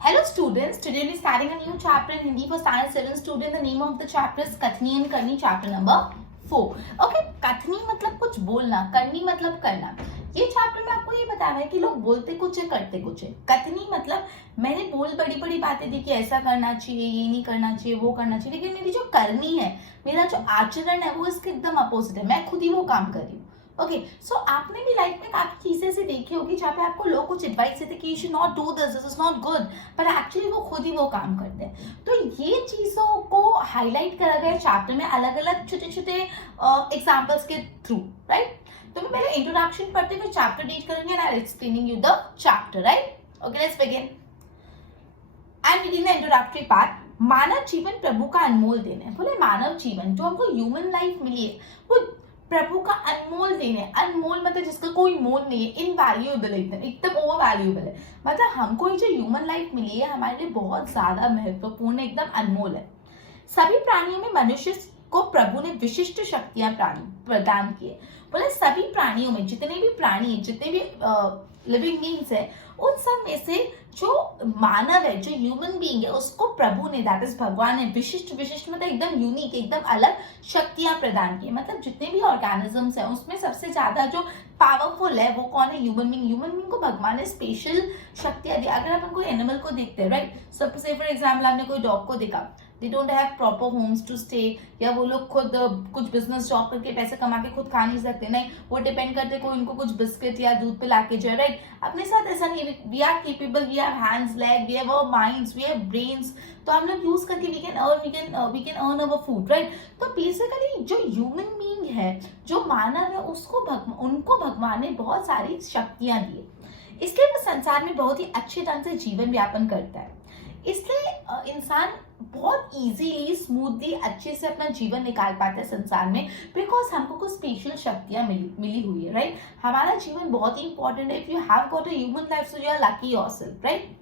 Hello students, today we are starting a new chapter in Hindi for Standard 7 student. The name of the chapter is Kathni and Karni, chapter number 4. Okay, Kathni मतलब कुछ बोलना, करनी मतलब करना. ये chapter में आपको ये बताया है कि लोग बोलते कुछ है करते कुछ है. कथनी मतलब मैंने बड़ी बड़ी बातें दी कि ऐसा करना चाहिए, ये नहीं करना चाहिए, वो करना चाहिए, लेकिन मेरी जो करनी है, मेरा जो आचरण है वो इसके एकदम अपोजिट है. मैं खुद ही वो काम कर रही हूँ. ओके सो आपने भी लाइफ में काफी चीजें से देखी होगी जहाँ पे आपको लोग कुछ एडवाइस देते कि you should not do this is not good, पर एक्चुअली वो खुद ही वो काम करते हैं. तो ये चीजों को हाईलाइट करा गया चैप्टर में अलग अलग छोटे छोटे एग्जाम्पल्स के थ्रू. राइट, तो मैं पहले इंट्रोडक्शन पढ़ते हुए चैप्टर रीड करूंगी and I am explaining you the chapter. Right, okay let's begin. I am reading the introductory part. मानव जीवन प्रभु का अनमोल देन है. बोले मानव जीवन जो हमको ह्यूमन लाइफ मिली है वो प्रभु का अनमोल देन है. अनमोल मतलब जिसका कोई मोल नहीं है, इनवैल्यूएबल है, एकदम ओवर वैल्यूएबल है. मतलब हमको जो ह्यूमन लाइफ मिली है हमारे लिए बहुत ज्यादा महत्वपूर्ण है, एकदम अनमोल है. सभी प्राणियों में मनुष्य को प्रभु ने विशिष्ट शक्तियां प्रदान की है. बोले सभी प्राणियों में जितने भी प्राणी है, जितने भी लिविंग बींग्स है, उन सब में से जो मानव है, जो ह्यूमन बीइंग है, उसको प्रभु ने, दैट इज भगवान ने, विशिष्ट विशिष्ट मतलब एकदम यूनिक, एकदम अलग शक्तियां प्रदान की. मतलब जितने भी ऑर्गेनिजम्स हैं उसमें सबसे ज्यादा जो पावरफुल है वो कौन है? Human being. ह्यूमन बीइंग को भगवान ने स्पेशल शक्तियां दी. अगर अपन कोई एनिमल को देखते हैं, राइट, सपोज फॉर एग्जाम्पल आपने कोई डॉग को देखा, they don't have proper homes to stay, या वो लोग खुद कुछ बिजनेस जॉब करके पैसे कमा के खुद खा नहीं सकते, नहीं, वो डिपेंड करते कोई उनको कुछ बिस्किट या दूध पिला के जो, राइट. अपने साथ ऐसा नहीं. We are capable, we have hands, leg, we have our minds, we have brains. तो हम लोग यूज करके we can earn our food, right. तो बेसिकली जो ह्यूमन बीइंग है, जो मानव है, उनको भगवान ने बहुत सारी शक्तियां दी है. इसलिए वो संसार में बहुत ही अच्छे ढंग से जीवन यापन करता है. इसलिए इंसान बहुत इजीली, स्मूथली, अच्छे से अपना जीवन निकाल पाता है संसार में, बिकॉज हमको कुछ स्पेशल शक्तियां मिली हुई है. राइट, हमारा जीवन बहुत ही इंपॉर्टेंट है. If you have got a human life so you are lucky yourself, right.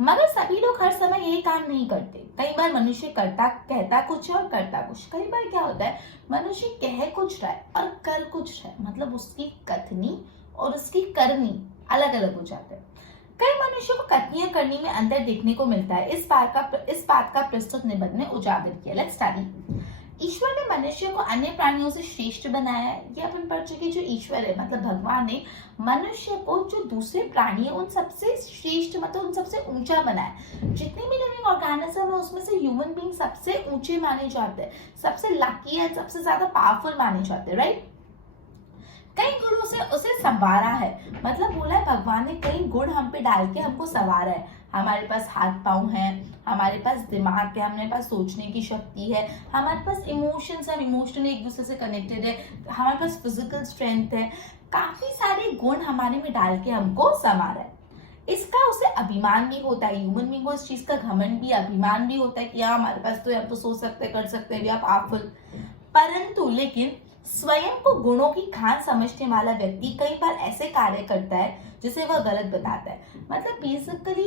मगर सभी लोग हर समय यही काम नहीं करते. कई बार मनुष्य कहता कुछ है और करता कुछ. कई बार क्या होता है, मनुष्य कह कुछ रहा है और कर कुछ रहा है. मतलब उसकी कथनी और उसकी करनी अलग अलग हो जाते हैं. कई मनुष्यों को कथनी और करनी में अंतर देखने को मिलता है. इस बात का प्रस्तुत निबंध ने उजागर किया. Let's study. ईश्वर ने मनुष्य को अन्य प्राणियों से श्रेष्ठ बनाया है. ये अपन पढ़ चुके. जो ईश्वर है मतलब भगवान ने मनुष्य को जो दूसरे प्राणी है उन सबसे श्रेष्ठ मतलब उन सबसे ऊंचा बनाया. जितने भी लिविंग ऑर्गेनिज्म है उसमें से ह्यूमन बीइंग सबसे ऊंचे माने जाते हैं, सबसे लकी है, सबसे ज्यादा पावरफुल माने जाते हैं. राइट, कई गुणों से उसे संवारा है. मतलब बोला है भगवान ने कई गुण हम पे डाल के हमको संवारा है. हमारे पास हाथ पांव है, हमारे पास दिमाग है, हमारे पास सोचने की शक्ति है, हमारे पास इमोशंस, हम इमोशनली एक दूसरे से कनेक्टेड है, हमारे पास फिजिकल स्ट्रेंथ है. काफी सारे गुण हमारे में डाल के हमको संवारा है. इसका उसे अभिमान भी होता है. ह्यूमन बीइंग को इस चीज का घमंड भी, अभिमान भी होता है कि यार हमारे पास तो, हम तो सोच सकते हैं, कर सकते हैं, पावरफुल. परंतु लेकिन स्वयं को गुणों की खान समझने वाला व्यक्ति कई बार ऐसे कार्य करता है जिसे वह गलत बताता है. मतलब बेसिकली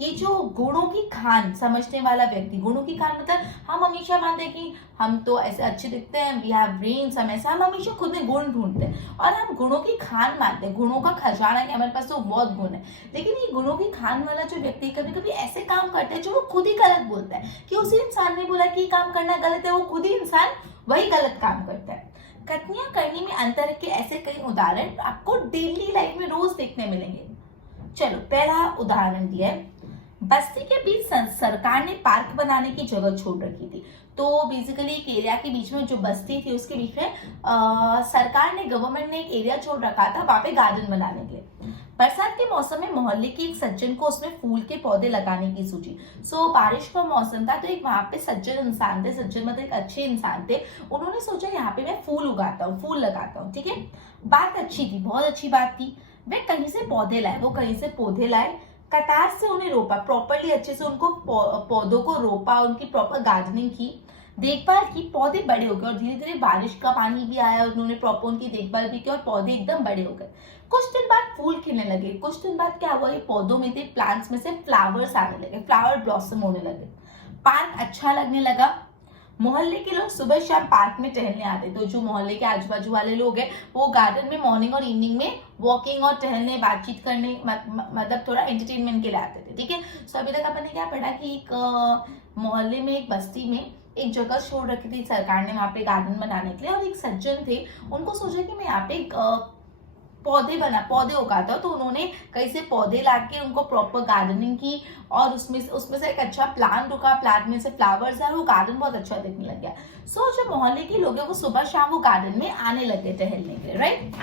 ये जो गुणों की खान समझने वाला व्यक्ति, गुणों की खान मतलब हम हमेशा मानते हैं कि हम तो ऐसे अच्छे दिखते हैं, वी हैव ब्रेन्स, हम हमेशा खुद में गुण ढूंढते हैं और हम गुणों की खान मानते हैं, गुणों का खजाना है, हमारे पास तो बहुत गुण है. लेकिन ये गुणों की खान वाला जो व्यक्ति कभी कभी ऐसे काम करता है जो वो खुद ही गलत बोलता है, कि उसी इंसान ने बोला कि ये काम करना गलत है, वो खुद ही इंसान वही गलत काम करता है. कथनियां करनी में अंतर के ऐसे कई उदाहरण आपको डेली लाइफ में रोज देखने मिलेंगे. चलो पहला उदाहरण दिया है. बस्ती के बीच सरकार ने पार्क बनाने की जगह छोड़ रखी थी. तो बेसिकली एक एरिया के बीच में जो बस्ती थी उसके बीच में सरकार ने, गवर्नमेंट ने एक एरिया छोड़ रखा था वहां पे गार्डन बनाने के लिए. बरसात के मौसम में मोहल्ले के एक सज्जन को उसमें फूल के पौधे लगाने की सूझी. सो बारिश का मौसम था तो एक वहां पे सज्जन इंसान थे, सज्जन मतलब एक अच्छे इंसान थे. उन्होंने सोचा यहाँ पे मैं फूल उगाता हूँ, फूल लगाता हूँ. ठीक है, बात अच्छी थी, बहुत अच्छी बात थी. वे कहीं से पौधे लाए, वो कहीं से पौधे लाए, कतार से उन्हें रोपा, प्रॉपरली अच्छे से उनको पौधों को रोपा, उनकी प्रॉपर गार्डनिंग की, देखभाल की. पौधे बड़े हो गए और धीरे धीरे बारिश का पानी भी आया, उन्होंने प्रॉपर उनकी देखभाल भी की और पौधे एकदम बड़े हो गए. कुछ दिन बाद फूल खिलने लगे. कुछ दिन बाद क्या हुआ, ये पौधों में थे, प्लांट्स में से फ्लावर्स आने लगे, फ्लावर ब्लॉसम होने लगे. पार्क अच्छा लगने लगा. मोहल्ले के लोग सुबह शाम पार्क में टहलने आते. तो जो मोहल्ले के आजू बाजू वाले लोग हैं वो गार्डन में मॉर्निंग और इवनिंग में वॉकिंग और टहलने, बातचीत करने, मतलब थोड़ा एंटरटेनमेंट के लिए आते थे, ठीक है। सो अभी तक अपन ने क्या पढ़ा कि एक मोहल्ले में, एक बस्ती में एक जगह छोड़ रखी थी सरकार ने वहां पे गार्डन बनाने के लिए, और एक सज्जन थे, उनको सोचा कि मैं यहाँ पे पौधे उगाता हूँ। तो उन्होंने कहीं से पौधे लाके उनको प्रॉपर गार्डनिंग की, और उसमें से एक अच्छा प्लांट रुका, प्लांट में से फ्लावर्स आए, वो गार्डन बहुत अच्छा दिखने लग गया। सो जो मोहल्ले के लोग हैं वो सुबह शाम वो गार्डन में आने लगे टहलने के लिए, राइट।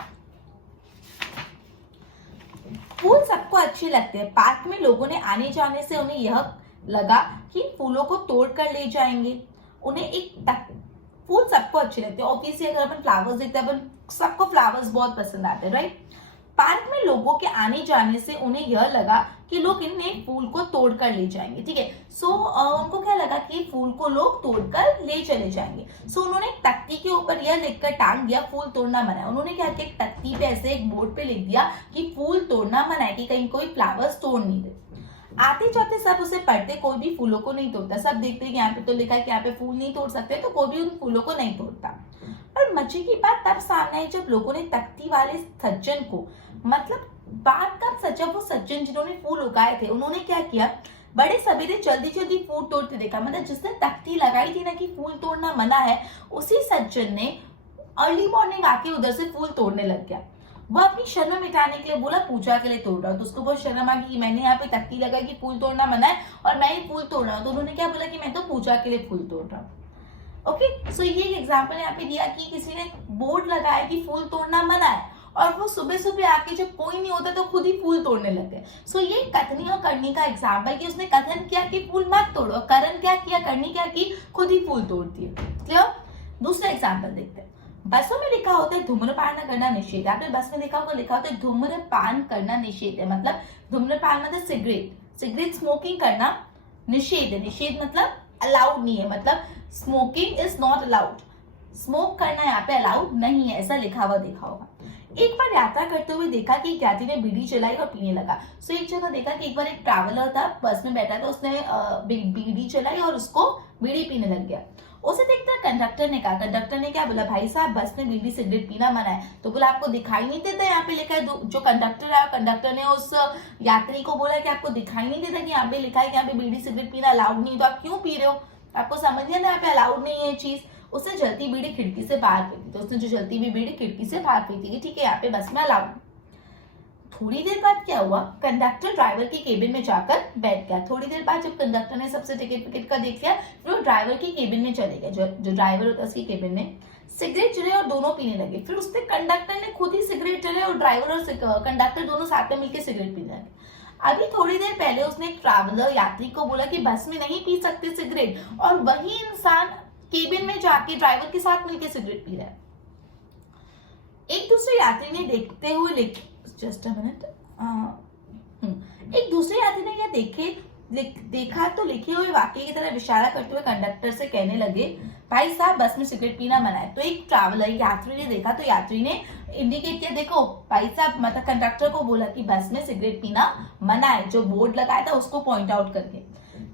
फूल सबको अच्छे लगते हैं। पार्क में लोगों ने आने जाने से उन्हें यह लगा कि फूलों को तोड़ कर ले जाएंगे। उन्हें फूल सबको अच्छे लगते हैं। ऑब्वियसली अगर अपन फ्लावर्स देखते हैं, अपन सबको फ्लावर्स बहुत पसंद आते हैं, राइट। पार्क में लोगों के आने जाने से उन्हें यह लगा कि लोग इन्हें फूल को तोड़ कर ले जाएंगे, ठीक है। सो उनको क्या लगा कि फूल को लोग तोड़कर ले चले जाएंगे। सो उन्होंने एक तख्ती के ऊपर यह लिखकर टांग दिया, फूल तोड़ना मना है। उन्होंने क्या किया, एक तख्ती पे ऐसे एक बोर्ड पे लिख दिया कि फूल तोड़ना मना है, कि कहीं कोई फ्लावर्स तोड़ नहीं दे। आते जाते सब उसे पढ़ते, कोई भी फूलों को नहीं तोड़ता। सब देखते हैं यहाँ पे तो लिखा है कि यहाँ पे फूल नहीं तोड़ सकते, तो कोई भी उन फूलों को नहीं तोड़ता। पर मजे की बात तब सामने आई जब लोगों ने तख्ती वाले सज्जन को, मतलब बात कब सच्चा, वो सज्जन जिन्होंने फूल उगाए थे, उन्होंने क्या किया, बड़े सवेरे जल्दी जल्दी फूल तोड़ते देखा। मतलब जिसने तख्ती लगाई थी ना कि फूल तोड़ना मना है, उसी सज्जन ने अर्ली मॉर्निंग आके उधर से फूल तोड़ने लग गया। वो अपनी शर्म मिटाने के लिए बोला पूजा के लिए तोड़ रहा हूँ। तो उसको बहुत शर्म आ गई कि मैंने यहाँ पे तख्ती लगाई कि फूल तोड़ना मना है और मैं ही फूल तोड़ रहा हूँ। तो उन्होंने क्या बोला कि मैं तो पूजा के लिए फूल तोड़ रहा हूँ। ओके, सो ये एग्जाम्पल यहाँ पे दिया कि किसी ने बोर्ड लगाया कि फूल तोड़ना मना है, और वो सुबह सुबह आके जब कोई नहीं होता तो खुद ही फूल तोड़ने लग गए। सो ये कथनी और करनी का एग्जाम्पल कि उसने कथन किया कि फूल मत तोड़ो, करण क्या किया, करनी क्या की, खुद ही फूल तोड़ दिए। क्लियर। दूसरा एग्जाम्पल देखते हैं। बसों में लिखा होता है धूम्रपान करना निषेध। आपने बस में लिखा होता है धूम्रपान करना निषेध है, मतलब धूम्रपान मतलब सिगरेट स्मोकिंग करना निषेध है। निषेध मतलब अलाउड नहीं है, मतलब smoking is not allowed, smoke करना यहाँ पे अलाउड नहीं है, ऐसा लिखा हुआ देखा होगा। एक बार यात्रा करते हुए देखा कि एक यात्री ने बीड़ी चलाई और पीने लगा। सो एक जगह देखा कि एक बार एक ट्रैवलर था, बस में बैठा था, उसने बीड़ी चलाई और उसको बीड़ी पीने लग गया। उसे देखकर कंडक्टर ने कहा, कंडक्टर ने क्या बोला, भाई साहब बस में बीड़ी सिगरेट पीना मना है। तो बोला आपको दिखाई नहीं देता, यहाँ पे लिखा है। जो कंडक्टर है, कंडक्टर ने उस यात्री को बोला कि आपको दिखाई नहीं देता कि यहाँ पे लिखा है कि यहाँ पे बीड़ी सिगरेट पीना अलाउड नहीं, तो आप क्यों पी रहे हो, आपको समझ नहीं आता यहाँ पे अलाउड नहीं है चीज। उसने जलती बीड़ी खिड़की से बाहर फेंकी, तो उसने जो जलती हुई बीड़ी खिड़की से बाहर फेंकी कि ठीक है यहाँ पे बस में अलाउड। थोड़ी देर बाद क्या हुआ, कंडक्टर ड्राइवर के केबिन में जाकर बैठ गया। थोड़ी देर बाद जब कंडक्टर ने सबसे टिकट का देख लिया, फिर वो ड्राइवर के केबिन में चले गए। जो ड्राइवर होता है उसके केबिन में सिगरेट जले और दोनों पीने लगे। फिर उसने कंडक्टर ने खुद ही सिगरेट जले और ड्राइवर और कंडक्टर दोनों साथ में मिलकर सिगरेट पीने लगे। अभी थोड़ी देर पहले उसने एक ट्रैवलर यात्री को बोला कि बस में नहीं पी सकते सिगरेट, और वही इंसान केबिन में जाके ड्राइवर के साथ मिलकर सिगरेट पी रहा है। एक दूसरे यात्री ने देखते हुए जस्ट अ मिनट, एक दूसरे यात्री ने क्या देखा तो लिखे हुए वाक्य की तरफ इशारा करते हुए कंडक्टर से कहने लगे, भाई साहब बस में सिगरेट पीना मना है। तो एक ट्रैवलर यात्री ने देखा, तो यात्री ने इंडिकेट किया, देखो भाई साहब, मतलब कंडक्टर को बोला कि बस में सिगरेट पीना मना है, जो बोर्ड लगाया था उसको पॉइंट आउट करके।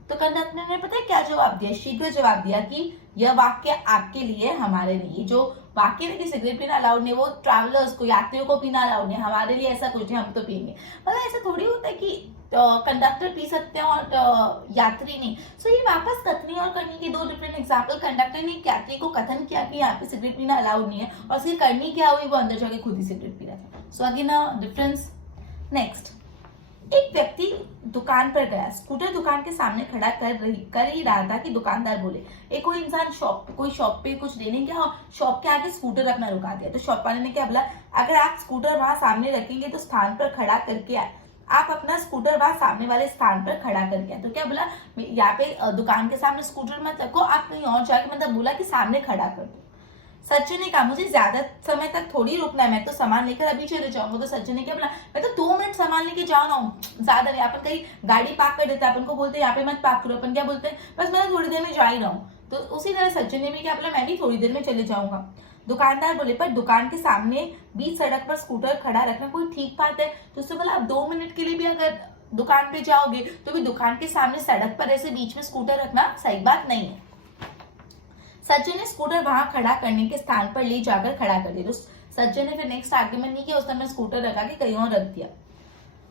तो कंडक्टर ने पता है क्या जवाब दिया, शीघ्र जवाब दिया कि यह वाक्य आपके लिए, हमारे लिए। जो वाक्य में कि सिगरेट पीना अलाउड नहीं, वो ट्रैवलर्स को, यात्रियों को पीना अलाउड नहीं, हमारे लिए ऐसा कुछ है, हम तो पियेंगे। मतलब ऐसा थोड़ी होता है कि कंडक्टर पी सकते हैं और यात्री नहीं। सो ये वापस कथनी और करनी के दो डिफरेंट एग्जाम्पल। कंडक्टर ने यात्री को कथन किया कि यहाँ पे सिगरेट पीना अलाउड नहीं है, और उसकी करनी क्या हुई, वो अंदर जाके खुद ही सिगरेट पी रहा था। So again difference. नेक्स्ट, एक व्यक्ति दुकान पर गया। स्कूटर दुकान के सामने खड़ा कर ही रहा था कि दुकानदार बोले, एक कोई इंसान कोई शॉप पे कुछ लेने गया और शॉप के आगे स्कूटर अपना रुका दिया। तो शॉप वाले ने क्या बोला, अगर आप स्कूटर वहां सामने रखेंगे तो स्थान पर खड़ा करके आप अपना स्कूटर वहां सामने वाले स्थान पर खड़ा करके आए। तो क्या बोला, यहाँ पे दुकान के सामने स्कूटर मत रखो, आप कहीं और जाके, मतलब बोला कि सामने खड़ा कर दो। सचिन ने कहा, मुझे ज्यादा समय तक थोड़ी रुकना है, मैं तो सामान लेकर अभी चले जाऊंगा। तो सचिन ने क्या बोला, मैं तो 2 मिनट सामान लेके जाओ ना, ज्यादा नहीं। अपन कहीं गाड़ी पार्क कर देते हैं, अपन को बोलते हैं यहाँ पे मत पार्क करो, अपन क्या बोलते हैं, बस मैं थोड़ी देर में जा ही रहा हूँ। तो उसी तरह सचिन ने भी क्या बोला, मैं भी थोड़ी देर में चले जाऊंगा। दुकानदार बोले, पर दुकान के सामने बीच सड़क पर स्कूटर खड़ा रखना कोई ठीक बात है? तो उसने बोला, आप 2 मिनट के लिए भी अगर दुकान पे जाओगे तो भी दुकान के सामने सड़क पर ऐसे बीच में स्कूटर रखना सही बात नहीं है। सचिन ने स्कूटर वहां खड़ा करने के स्थान पर ले जाकर खड़ा कर दिया। तो सज्जन ने फिर नेक्स्ट आर्ग्यूमेंट नहीं किया, उसने अपना स्कूटर रखा के कहीं और रख दिया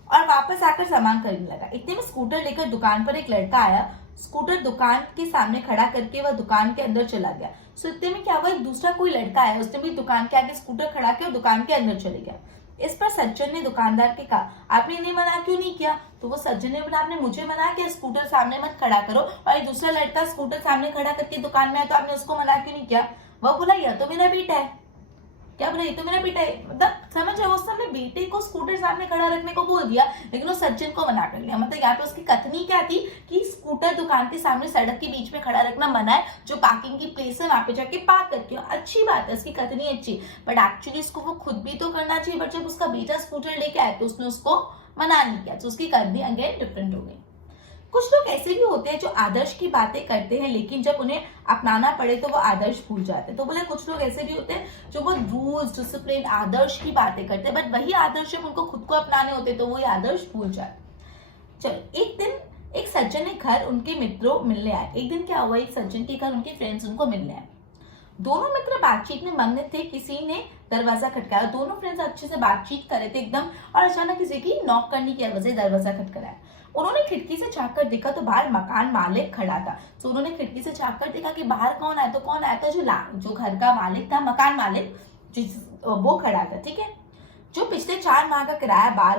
और वापस आकर सामान खरीदने लगा। इतने में स्कूटर लेकर दुकान पर एक लड़का आया, स्कूटर दुकान के सामने खड़ा करके वह दुकान के अंदर चला गया। सो इतने में क्या हुआ, एक दूसरा कोई लड़का आया, उसने भी दुकान के आगे स्कूटर खड़ा किया और दुकान के अंदर चले गया। इस पर सज्जन ने दुकानदार के कहा, आपने इन्हें मना क्यों नहीं किया? तो वो सज्जन ने बोला, आपने मुझे मना किया स्कूटर सामने मत खड़ा करो, और एक दूसरा लड़का स्कूटर सामने खड़ा करके दुकान में आया तो आपने उसको मना क्यों नहीं किया? वह बोला, यह तो मेरा बेटा है। क्या बोला, ये तो मेरा बेटा है? मतलब समझ रहे हो, उसने अपने बेटे को स्कूटर सामने खड़ा रखने को बोल दिया, लेकिन वो सज्जन को मना कर लिया। मतलब यहाँ पे उसकी कथनी क्या थी कि स्कूटर दुकान के सामने सड़क के बीच में खड़ा रखना मना है, जो पार्किंग की प्लेस है वहां पे जाके पार्क करके अच्छी बात है, उसकी कथनी अच्छी, बट एक्चुअली इसको वो खुद भी तो करना चाहिए। बट जब उसका बेटा स्कूटर लेके आया तो उसने उसको मना नहीं किया, तो उसकी कथनी अगेन डिफरेंट हो गई। कुछ लोग ऐसे भी होते हैं जो आदर्श की बातें करते हैं, लेकिन जब उन्हें अपनाना पड़े तो वो आदर्श भूल जाते हैं। तो बोले कुछ लोग ऐसे भी होते हैं जो वो रूल्स डिसिप्लिन आदर्श की बातें करते हैं, बट वही आदर्श जब उनको खुद को अपनाने होते तो वही आदर्श भूल जाए। चलो, एक दिन एक सज्जन के घर उनके मित्रों मिलने आए। एक दिन क्या हुआ, एक सज्जन के घर उनके फ्रेंड्स उनको मिलने आए। दोनों मित्र बातचीत में मग्न थे, किसी ने दरवाजा खटकाया। दोनों फ्रेंड्स अच्छे से बातचीत कर रहे थे एकदम, और अचानक किसी की नॉक करने की आवाज से दरवाजा खटखटाया। उन्होंने खिड़की से झांक कर देखा तो बाहर मकान मालिक खड़ा था। तो उन्होंने खिड़की से झांक कर देखा कि बाहर कौन आया, तो कौन आया था, जो घर का मालिक था, मकान मालिक, वो खड़ा था। ठीक है, जो पिछले 4 माह का किराया बार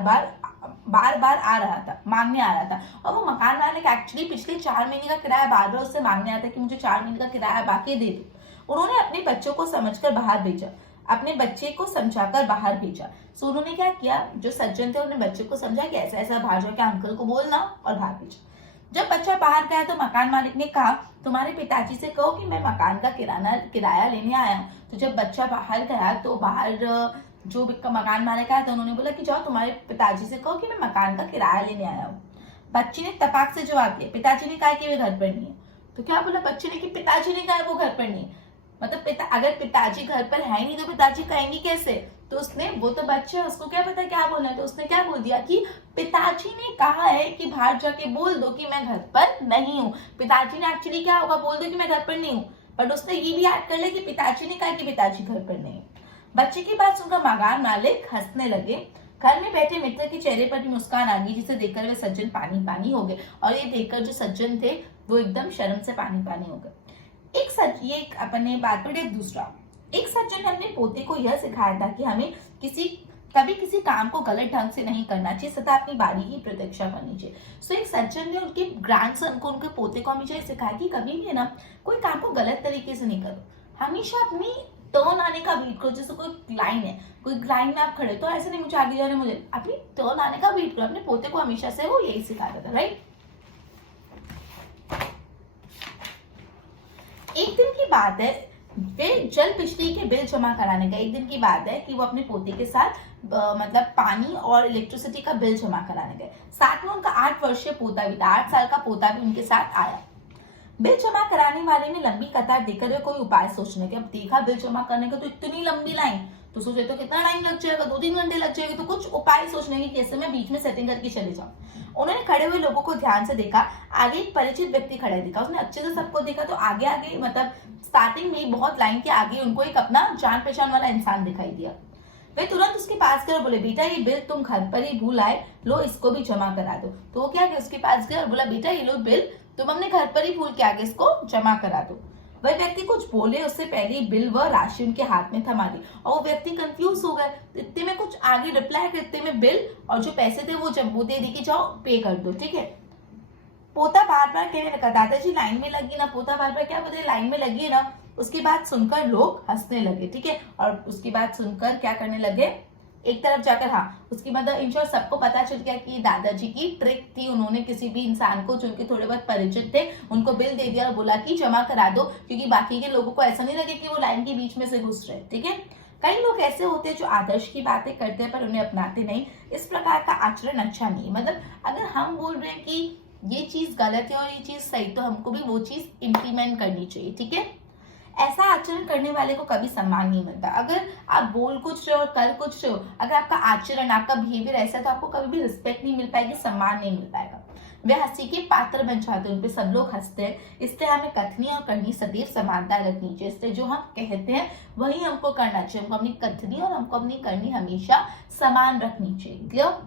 बार आ रहा था, मांगने आ रहा था। और वो मकान मालिक एक्चुअली पिछले 4 महीने का किराया बार बार उससे मांगने आया था कि मुझे 4 महीने का किराया बाकी दे दो। उन्होंने अपने बच्चों को समझकर बाहर भेजा, अपने बच्चे को समझाकर बाहर भेजा। सो उन्होंने क्या किया, जो सज्जन थे उन्होंने बच्चे को समझा कि ऐसा ऐसा बाहर जाके अंकल को बोलना, और बाहर भेजा। जब बच्चा बाहर गया तो मकान मालिक ने कहा, तुम्हारे पिताजी से कहो कि मैं मकान का किराया लेने आया हूँ। तो जब बच्चा बाहर गया तो बाहर जो मकान मालिक आया था उन्होंने बोला कि जाओ तुम्हारे पिताजी से कहो कि मैं मकान का किराया लेने आया हूँ। बच्चे ने तपाक से जवाब दिया, पिताजी ने कहा कि वे घर पर नहीं है। तो क्या बोला बच्चे ने कि पिताजी ने कहा वो घर पर नहीं है। मतलब अगर पिताजी घर पर है नहीं तो पिताजी कहेंगे कैसे? तो उसने, वो तो बच्चा है, उसको क्या पता क्या बोलना है, तो उसने क्या बोल दिया कि पिताजी ने कहा है कि बाहर जाके बोल दो कि मैं घर पर नहीं हूँ। पिताजी ने एक्चुअली क्या होगा, बोल दो कि मैं घर पर नहीं हूँ, बट उसने ये भी ऐड कर लिया कि पिताजी ने कहा कि पिताजी घर पर नहीं। बच्चे की बात सुनकर मकान मालिक हंसने लगे। घर में बैठे मित्र के चेहरे पर भी मुस्कान आ गई, जिसे देखकर वे सज्जन पानी पानी हो गए, और ये देखकर जो सज्जन थे वो एकदम शर्म से पानी पानी हो गए। एक अपने बात पर एक दूसरा, एक सज्जन ने अपने पोते को यह सिखाया था कि हमें कभी किसी काम को गलत ढंग से नहीं करना चाहिए, सदा अपनी बारी की प्रतीक्षा करनी चाहिए। सो एक सज्जन ने उनके ग्रैंडसन को, उनके पोते को हमेशा सिखाया कि कभी भी ना कोई काम को गलत तरीके से नहीं करो, हमेशा अपनी टर्न आने का वेट करो। जैसे कोई लाइन है, कोई लाइन में आप खड़े तो ऐसे नहीं मुझे आगे जाने, मुझे अपनी टर्न आने का वेट करो। अपने पोते को हमेशा से वो यही सिखाता था, राइट। एक दिन की बात है, वे जल बिजली के बिल जमा कराने गए। एक दिन की बात है कि वो अपने पोते के साथ मतलब पानी और इलेक्ट्रिसिटी का बिल जमा कराने गए। साथ में उनका 8 वर्षीय पोता भी था, 8 साल का पोता भी उनके साथ आया। बिल जमा कराने वाले ने लंबी कतार देखकर कोई उपाय सोचने के, अब देखा बिल जमा करने का तो इतनी लंबी लाइन, तो सोचे तो कितना टाइम लग जाएगा, 2-3 घंटे लग जाएंगे, तो कुछ उपाय सोचने की कैसे मैं बीच में सेटिंग करके चले जाऊं। उन्होंने खड़े हुए लोगों को ध्यान से देखा, आगे एक परिचित व्यक्ति खड़ा दिखा। उसने अच्छे से सबको देखा तो आगे आगे मतलब स्टार्टिंग में बहुत लाइन के आगे उनको एक अपना जान पहचान वाला इंसान दिखाई दिया। वे तुरंत उसके पास गए और बोले, बेटा ये बिल तुम घर पर ही भूल आए, लो इसको भी जमा करा दो। तो वो क्या गया, उसके पास गया और बोला, बेटा ये लो बिल तुम अपने घर पर ही भूल के आगे इसको जमा करा दो। वह व्यक्ति कुछ बोले उससे पहले बिल व राशि उनके हाथ में थमा दी, और वो व्यक्ति कंफ्यूज हो गए। इतने में कुछ आगे रिप्लाई करते में बिल और जो पैसे थे वो जब वो दे दी कि जाओ पे कर दो, ठीक है। पोता बार बार कहने लगा, दादाजी लाइन में लगी ना, पोता बार बार क्या बोले, लाइन में लगी है ना। उसकी बात सुनकर लोग हंसने लगे, ठीक है, और उसकी बात सुनकर क्या करने लगे, एक तरफ जाकर, हाँ उसकी मतलब इंश्योर सबको पता चल गया कि दादाजी की ट्रिक थी। उन्होंने किसी भी इंसान को जो उनके थोड़े बहुत परिचित थे उनको बिल दे दिया और बोला कि जमा करा दो, क्योंकि बाकी के लोगों को ऐसा नहीं लगे कि वो लाइन के बीच में से घुस रहे, ठीक है। कई लोग ऐसे होते हैं जो आदर्श की बातें करते हैं पर उन्हें अपनाते नहीं। इस प्रकार का आचरण अच्छा नहीं है। मतलब अगर हम बोल रहे हैं कि ये चीज गलत है और ये चीज सही, तो हमको भी वो चीज इम्प्लीमेंट करनी चाहिए, ठीक है। ऐसा आचरण करने वाले को कभी सम्मान नहीं मिलता। अगर आप बोल कुछ रहे हो और कर कुछ रहे हो, अगर आपका आचरण, आपका बिहेवियर ऐसा है, तो आपको कभी भी रिस्पेक्ट नहीं मिल पाएगी, सम्मान नहीं मिल पाएगा। वे हंसी के पात्र बन जाते हैं, उनपे सब लोग हंसते हैं। इसलिए हमें कथनी और करनी सदैव समानता रखनी चाहिए। इसलिए जो हम कहते हैं वही हमको करना चाहिए। हमको अपनी कथनी और हमको अपनी करनी हमेशा समान रखनी चाहिए। क्लियर?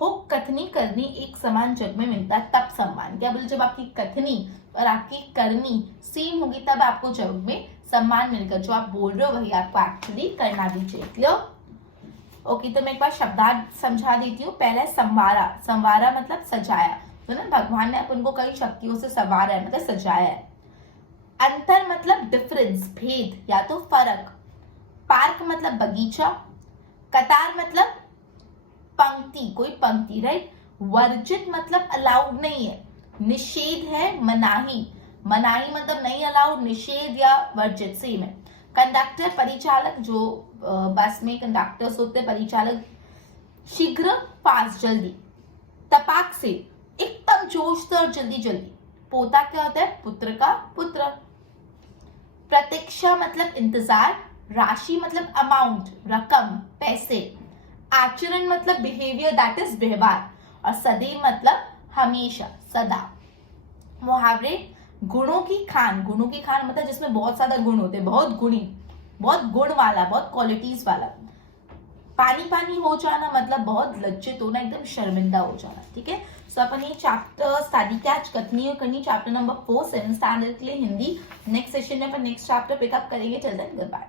हो कथनी करनी एक समान जग में मिलता है तब सम्मान। क्या बोले? जब आपकी कथनी और आपकी करनी सेम होगी तब आपको जग में सम्मान मिलेगा। जो आप बोल रहे हो वही आपको एक्चुअली करना भी चाहिए। क्लियर? ओके, तो मैं एक बार शब्दार्थ समझा देती हूँ। पहला है संवारा। संवारा मतलब सजाया, तो ना भगवान ने अपन को कई शक्तियों से संवारा है, मतलब सजाया है। अंतर मतलब डिफरेंस, भेद या तो फर्क। पार्क मतलब बगीचा। कतार मतलब पंक्ति, कोई पंक्ति, राइट। वर्जित मतलब अलाउड नहीं है। निषेध है मनाही। मनाही मतलब नहीं अलाउड, निषेध या वर्जित सेम है। कंडक्टर परिचालक, जो बस में कंडक्टर्स होते हैं, परिचालक। शीघ्र फास्ट, जल्दी। तपाक से एकदम जोश से और जल्दी जल्दी। पोता क्या होता है? पुत्र का पुत्र। प्रतीक्षा मतलब इंतजार। राशि मतलब अमाउंट, रकम, पैसे। आचरण मतलब बिहेवियर, दैट इज व्यवहार। और सदैव मतलब हमेशा, सदा। मुहावरे, गुणों की खान। गुणों की खान मतलब जिसमें बहुत ज्यादा गुण होते हैं, बहुत गुणी, बहुत गुण वाला, बहुत क्वालिटीज वाला। पानी पानी हो जाना मतलब बहुत लज्जित होना, एकदम शर्मिंदा हो जाना। ठीक है, सो अपन ये चैप्टर स्टडी किया आज, कथनी और करनी, चैप्टर नंबर 4 7th स्टैंडर्ड के लिए हिंदी। नेक्स्ट सेशन में अपन नेक्स्ट चैप्टर पिकअप करेंगे। Till then good bye.